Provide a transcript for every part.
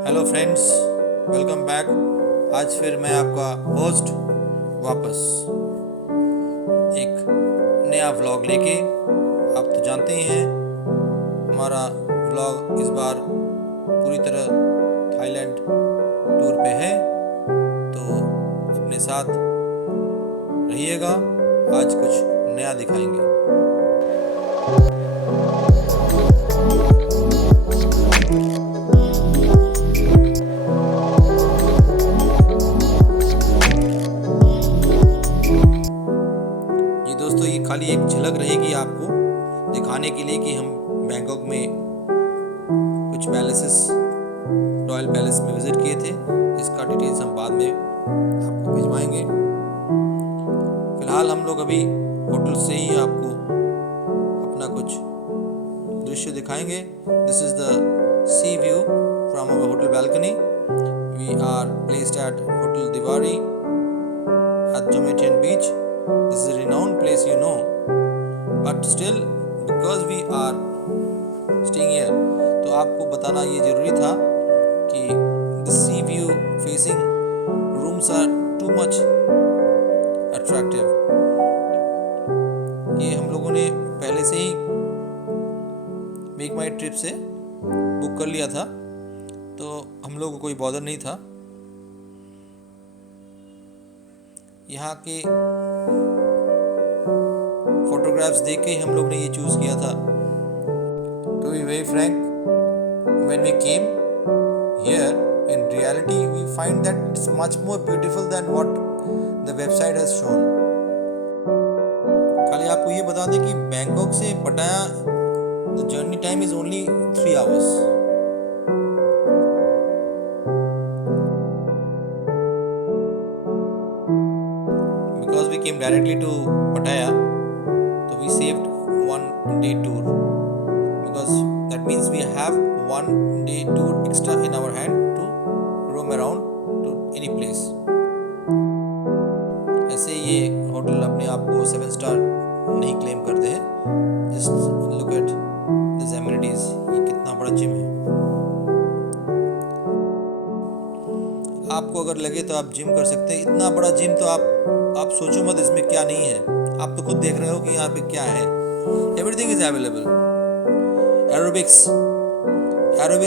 Hello friends, welcome back. आज फिर मैं आपका होस्ट वापस एक नया व्लॉग लेके। आप तो जानते ही हैं हमारा व्लॉग इस बार पूरी तरह थाईलैंड टूर पे है, तो अपने साथ रहिएगा। आज कुछ नया दिखाएंगे। ये दोस्तों, ये खाली एक झलक रहेगी आपको दिखाने के लिए कि हम बैंकॉक में कुछ पैलेसेस, रॉयल पैलेस में विजिट किए थे। इसका डिटेल्स हम बाद में आपको भिजवाएंगे। फिलहाल हम लोग अभी होटल से ही आपको अपना कुछ दृश्य दिखाएंगे। This is the sea view from our hotel balcony. We are placed at hotel Diwari at Jometian Beach. This is a renowned place, you know, but still because we are staying here, तो आपको बताना ये ज़रूरी था कि the sea view facing rooms are too much attractive. ये हम लोगों ने पहले से ही मेक माई ट्रिप से बुक कर लिया था, तो हम लोगों को कोई बॉदर नहीं था। यहाँ के फोटोग्राफ्स देख के ही हम लोग ने ये चूज़ किया था। To be very frank, when we came here, in reality we find that it's much more beautiful than what the website has shown. खाली आपको ये बता दें कि बैंकॉक से Pattaya the journey time is only 3 hours। Because we came directly to Pattaya, so we saved 1 day tour, because that means we have 1 day tour extra in our hand to roam around to any place. ऐसे ये hotel अपने आप को 7 star नहीं claim करते हैं। Just look at this amenities. ये कितना बड़ा जिम है। आपको अगर लगे तो आप जिम कर सकते हैं। इतना बड़ा जिम तो आप सोचो मत इसमें क्या नहीं है। आप तो खुद देख रहे हो कि यहाँ पे क्या है। Everything is available. एरोबिक्स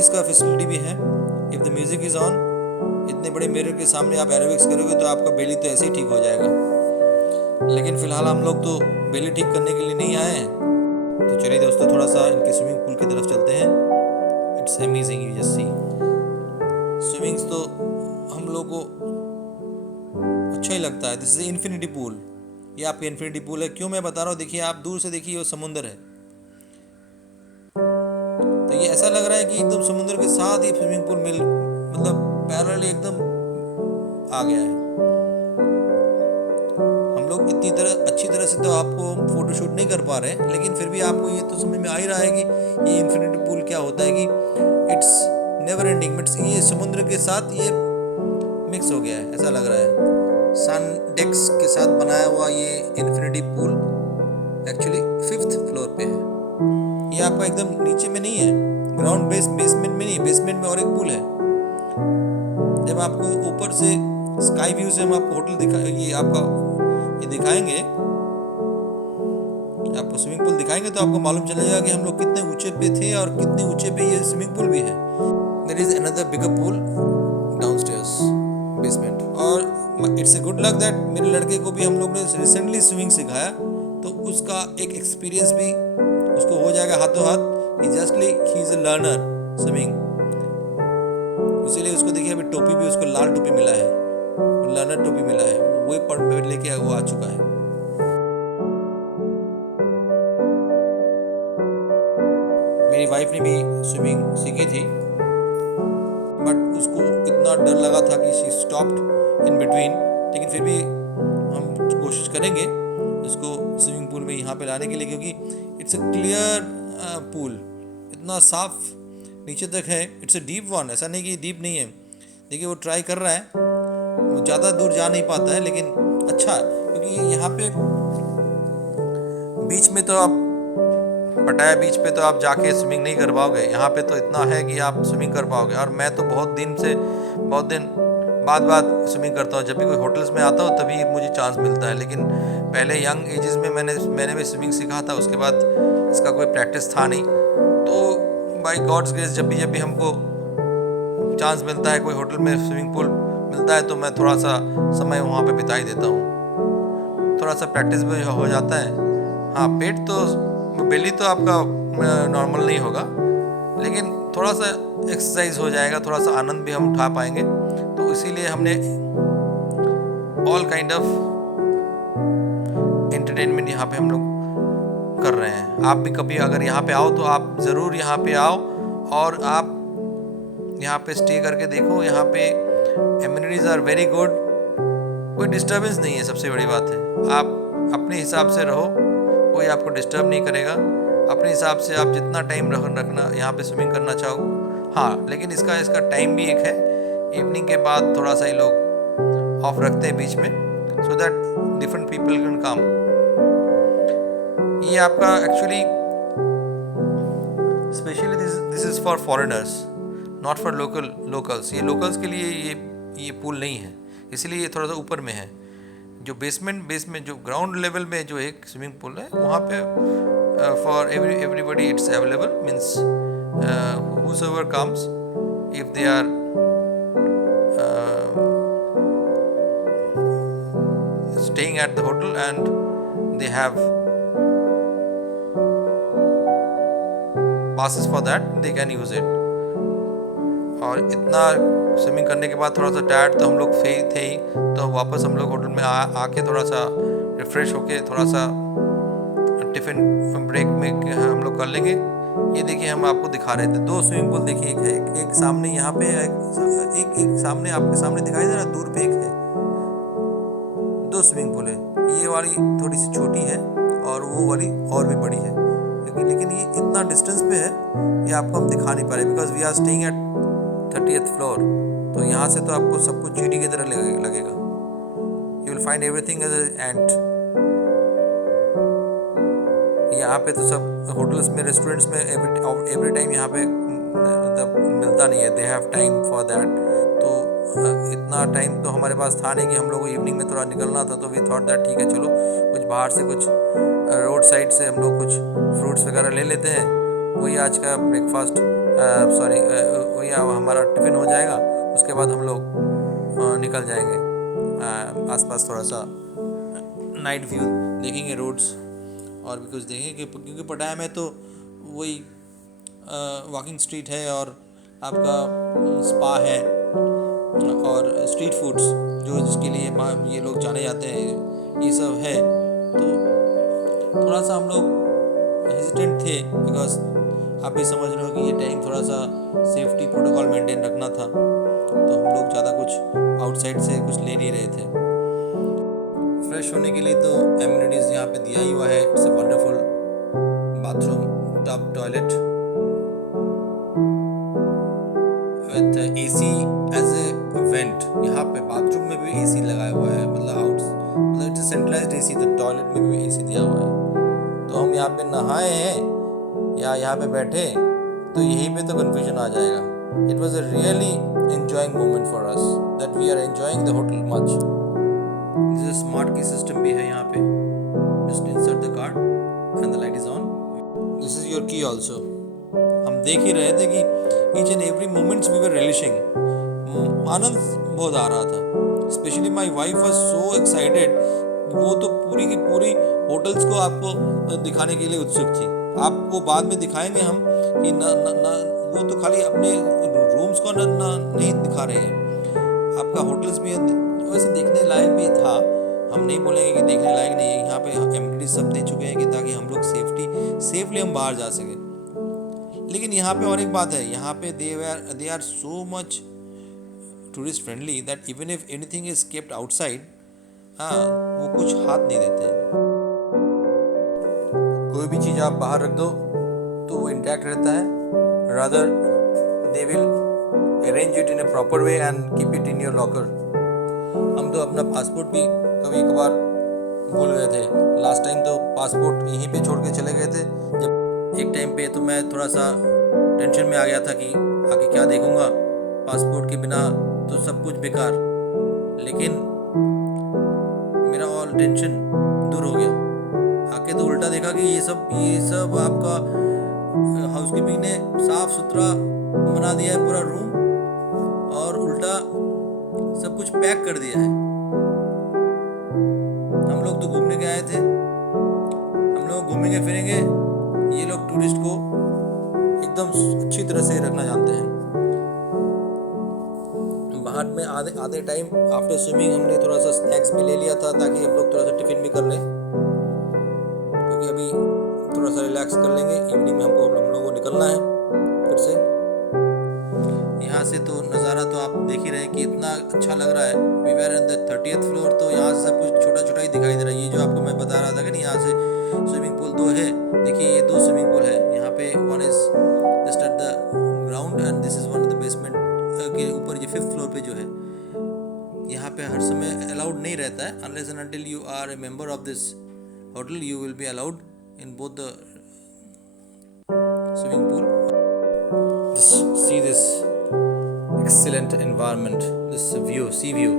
का फैसिलिटी भी है। If the music is on, इतने बड़े मिरर के सामने आप एरोबिक्स करोगे तो आपका बेली तो ऐसे ही ठीक हो जाएगा। लेकिन फिलहाल हम लोग तो बेली ठीक करने के लिए नहीं आए हैं। तो चलिए दोस्तों, थोड़ा सा इनके स्विमिंग पूल की तरफ चलते हैं। It's amazing, you just see. Swimmings तो हम लोग को अच्छा ही लगता है। This is infinity pool. ये आपका इन्फिनिटी पूल है। क्यों मैं बता रहा हूँ, देखिए आप दूर से देखिए, वो समुंदर है। तो ये ऐसा लग रहा है कि एकदम समुंदर के साथ ही स्विमिंग पूल मतलब पैरेलल एकदम आ गया है। हम लोग इतनी अच्छी तरह से तो आपको फोटो शूट नहीं कर पा रहे हैं, लेकिन फिर भी आपको ये तो समझ में आ ही रहा है कि ये इन्फिनिटी पूल क्या होता है, कि इट्स नेवर एंडिंग। बट ये समुद्र के साथ ये मिक्स हो गया है, ऐसा लग रहा है। सन डेक्स के साथ बनाया हुआ ये infinity pool actually 5th floor पे है। ये आपका एकदम नीचे में नहीं है, ग्राउंड बेसमेंट में नहीं, बेसमेंट में और एक पूल है। जब आपको ऊपर से स्काई व्यू से हम आपको होटल ये दिखाएंगे, आपको स्विमिंग पूल दिखाएंगे, तो आपको मालूम चलेगा कि हम लोग कितने ऊंचे पे थे और कितने ऊंचे पे ये स्विमिंग पूल भी है। There is another bigger pool downstairs basement. और it's a good luck that मेरे लड़के को भी हम लोग ने रिसेंटली स्विमिंग सिखाया, तो उसका एक एक्सपीरियंस भी उसको हो जाएगा हाथों हाथ। He is a learner swimming, इसीलिए उसको देखिए अभी टोपी भी उसको लाल टोपी मिला है, लर्नर टोपी मिला है। वही पॉइंट लेके वो आ चुका है। मेरी वाइफ ने भी स्विमिंग सीखी थी, बट उसको इतना डर लगा था कि शी स्टॉप्ड इन बिटवीन। लेकिन फिर भी हम कोशिश करेंगे उसको स्विमिंग पूल में यहाँ पे लाने के लिए, क्योंकि इट्स अ क्लियर पूल, इतना साफ नीचे तक है। इट्स अ डीप वन, ऐसा नहीं कि डीप नहीं है। देखिए वो ट्राई कर रहा है, वो ज़्यादा दूर जा नहीं पाता है, लेकिन अच्छा है, क्योंकि यहाँ पे बीच में तो आप पटाया बीच पे तो आप जाके स्विमिंग नहीं कर पाओगे, यहाँ पे तो इतना है कि आप स्विमिंग कर पाओगे। और मैं तो बहुत दिन बाद स्विमिंग करता हूँ। जब भी कोई होटल्स में आता हूँ तभी मुझे चांस मिलता है, लेकिन पहले यंग एजेस में मैंने भी स्विमिंग सीखा था, उसके बाद इसका कोई प्रैक्टिस था नहीं। तो बाय गॉड्स ग्रेस जब भी हमको चांस मिलता है, कोई होटल में स्विमिंग पूल मिलता है, तो मैं थोड़ा सा समय वहाँ पे बिता ही देता हूँ। थोड़ा सा प्रैक्टिस भी हो जाता है। हाँ, पेट तो बेली तो आपका नॉर्मल नहीं होगा, लेकिन थोड़ा सा एक्सरसाइज हो जाएगा, थोड़ा सा आनंद भी हम उठा पाएंगे। तो इसीलिए हमने ऑल काइंड ऑफ एंटरटेनमेंट यहाँ पे हम लोग कर रहे हैं। आप भी कभी अगर यहाँ पे आओ तो आप ज़रूर यहाँ पे आओ और आप यहाँ पे स्टे करके देखो। यहाँ पे एमिनिटीज़ आर वेरी गुड, कोई डिस्टर्बेंस नहीं है, सबसे बड़ी बात है। आप अपने हिसाब से रहो, कोई आपको डिस्टर्ब नहीं करेगा। अपने हिसाब से आप जितना टाइम रखना यहाँ पे स्विमिंग करना चाहो। हाँ, लेकिन इसका टाइम भी एक है, इवनिंग के बाद थोड़ा सा ये लोग ऑफ रखते हैं बीच में, so that different people can come. ये आपका actually specially this is for foreigners, not for locals. ये लोकल्स के लिए ये पूल नहीं है, इसलिए ये थोड़ा सा ऊपर में है। जो बेस में जो ग्राउंड लेवल में जो एक स्विमिंग पूल है, वहाँ पे for everybody it's available, means whosoever comes, if they are staying at the hotel and they have passes for that, they can use it. और इतना स्विमिंग करने के बाद थोड़ा सा टायर्ड तो हम लोग थे ही, तो वापस हम लोग होटल में आके थोड़ा सा रिफ़्रेश होके थोड़ा सा टिफ़िन ब्रेक में हम लोग कर लेंगे। ये देखिए, हम आपको दिखा रहे थे 2 स्विमिंग पूल। देखिए, एक सामने यहाँ पे एक सामने आपके सामने दिखाई दे रहा है, दूर पे एक है। 2 स्विमिंग पूल है, ये वाली थोड़ी सी छोटी है और वो वाली और भी बड़ी है, लेकिन ये इतना डिस्टेंस पे है, ये आपको हम दिखा नहीं पा रहे because we are staying at 30th floor. तो यहाँ से तो आपको सब कुछ चींटी की तरह लगेगा। You will find everything as ant. यहाँ पे तो सब होटल्स में, रेस्टोरेंट्स में एवरी टाइम यहाँ पे मतलब मिलता नहीं है, they have time for that. तो इतना टाइम तो हमारे पास था नहीं कि हम लोग को इवनिंग में थोड़ा निकलना था, तो वी थॉट दैट ठीक है, चलो कुछ बाहर से कुछ रोड साइड से हम लोग कुछ फ्रूट्स वगैरह ले लेते हैं, वही आज का ब्रेकफास्ट वही हमारा टिफ़िन हो जाएगा। उसके बाद हम लोग निकल जाएंगे आसपास, थोड़ा सा नाइट व्यू देखेंगे, रोड्स और भी कुछ देखेंगे, क्योंकि पटाया में तो वही वॉकिंग स्ट्रीट है और आपका स्पा है और स्ट्रीट फूड्स जो जिसके लिए ये लोग जाने जाते हैं, ये सब है। तो थोड़ा सा हम लोग हेजिटेंट थे बिकॉज आप भी समझ रहे हो कि ये टाइम थोड़ा सा सेफ्टी प्रोटोकॉल मेंटेन रखना था, तो हम लोग ज़्यादा कुछ आउटसाइड से कुछ ले नहीं रहे थे। फ्रेश होने के लिए तो एमिनिटीज़ यहाँ पे दिया ही हुआ है। It's a wonderful bathroom, tub, toilet with AC as a vent. यहाँ पे बाथरूम में भी AC लगाया हुआ है, मतलब इट्स सेंट्रलाइज्ड AC। तो टॉयलेट में भी AC दिया हुआ है। तो हम यहाँ पे नहाए हैं या यहाँ पे बैठे तो यहीं पे तो कन्फ्यूजन आ जाएगा। It was a really enjoying moment for us that we are enjoying the hotel much. This smart key system भी है यहाँ पे, just insert the card and the light is on. This is your key also. हम देख ही रहे थे कि each and every moments we were relishing. आनंद बहुत आ रहा था। Specially my wife was so excited, वो तो पूरी की पूरी होटल्स को आपको दिखाने के लिए उत्सुक थी। आपको बाद में दिखाएंगे हम कि ना वो तो खाली अपने रूम्स को नहीं दिखा रहे हैं, आपका होटल्स भी वैसे देखने लायक भी था। हम नहीं बोलेंगे कि देखने लायक नहीं है। यहाँ पे एमिनिटीज सब दे चुके हैं कि ताकि हम लोग सेफली हम बाहर जा सकें। लेकिन यहाँ पे और एक बात है, यहाँ पे they are so much tourist friendly that even if anything is kept outside, हाँ, वो कुछ हाथ नहीं देते हैं। कोई भी चीज़ आप बाहर रख दो तो वो इंटैक्ट रहता है। Rather they will arrange it in A proper way and keep it in your locker. हम तो अपना पासपोर्ट भी कभी कभार भूल गए थे। लास्ट टाइम तो पासपोर्ट यहीं पे छोड़ के चले गए थे। जब एक टाइम पे तो मैं थोड़ा सा टेंशन में आ गया था कि आगे क्या देखूँगा, पासपोर्ट के बिना तो सब कुछ बेकार। लेकिन मेरा ऑल टेंशन दूर हो गया। आके तो उल्टा देखा कि ये सब आपका हाउसकीपिंग ने साफ सुथरा बना दिया है पूरा रूम, और उल्टा सब कुछ पैक कर दिया है। हम लोग तो घूमने के आए थे, हम लोग घूमेंगे फिरेंगे, ये लोग टूरिस्ट को एकदम अच्छी तरह से रखना जानते हैं। बाहर में आधे टाइम आफ्टर स्विमिंग हमने थोड़ा सा स्नैक्स भी ले लिया था, ताकि हम लोग थोड़ा सा टिफिन भी कर लें, क्योंकि अभी थोड़ा सा रिलैक्स कर लेंगे। इवनिंग में हम लोगों को निकलना है फिर से। यहाँ से तो नज़ारा तो आप देख ही रहे हैं कि इतना अच्छा लग रहा है। We were in the 30th floor, तो यहाँ से सब कुछ छोटा छोटा ही दिखाई दे रहा है। ये जो आपको मैं बता रहा था कि नहीं, यहाँ से स्विमिंग पूल 2 है। देखिए ये 2 स्विमिंग पूल है। यहाँ पे one is just at the ground and this is one of the basement के ऊपर, ये 5th फ्लोर पे जो है। यहाँ पे हर समय अलाउड नहीं रहता है, unless and until you are a member of this hotel you will be allowed in both the swimming pool. Just see this excellent environment, this view, sea view।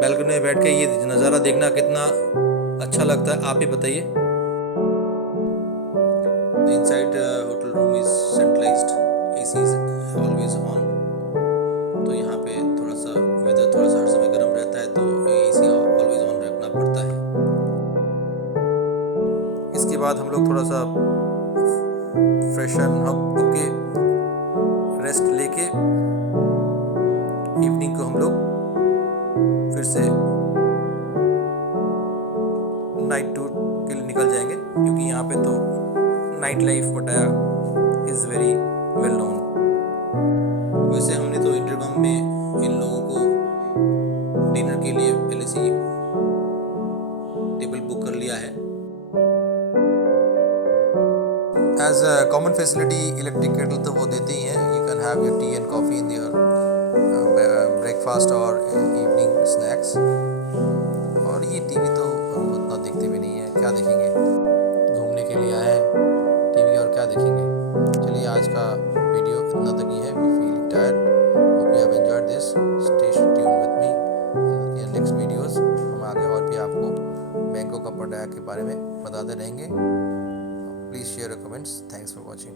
Balcony में बैठ के ये नज़ारा देखना कितना अच्छा लगता है, आप ही बताइए। The inside hotel room is centralized, AC is always on। तो यहाँ पे थोड़ा सा वेदर थोड़ा सा हर समय गर्म रहता है, तो AC always on रखना पड़ता है। इसके बाद हम लोग थोड़ा सा फ्रेशन होके रेस्ट लेके इवनिंग को हम लोग फिर से नाइट टूर के लिए निकल जाएंगे, क्योंकि यहाँ पे तो नाइट लाइफ पटाया इज़ वेरी वेल नोन। वैसे हमने तो इंटरकम में इन लोगों को डिनर के लिए पहले से टेबल बुक कर लिया है। As a common facility electric kettle तो वो देते ही हैं। You can have your tea and coffee in your breakfast और इवनिंग स्नैक्स। और ये टीवी तो हम उतना देखते भी नहीं है, क्या देखेंगे, घूमने के लिए आए हैं, टीवी और क्या देखेंगे। चलिए आज का वीडियो इतना तक ही है। We feel tired, hope you have enjoyed this. Stay tune with me in next videos. हम आगे और भी आपको बैंकों का पटाया के बारे में बताते रहेंगे। Please share your comments. Thanks for watching.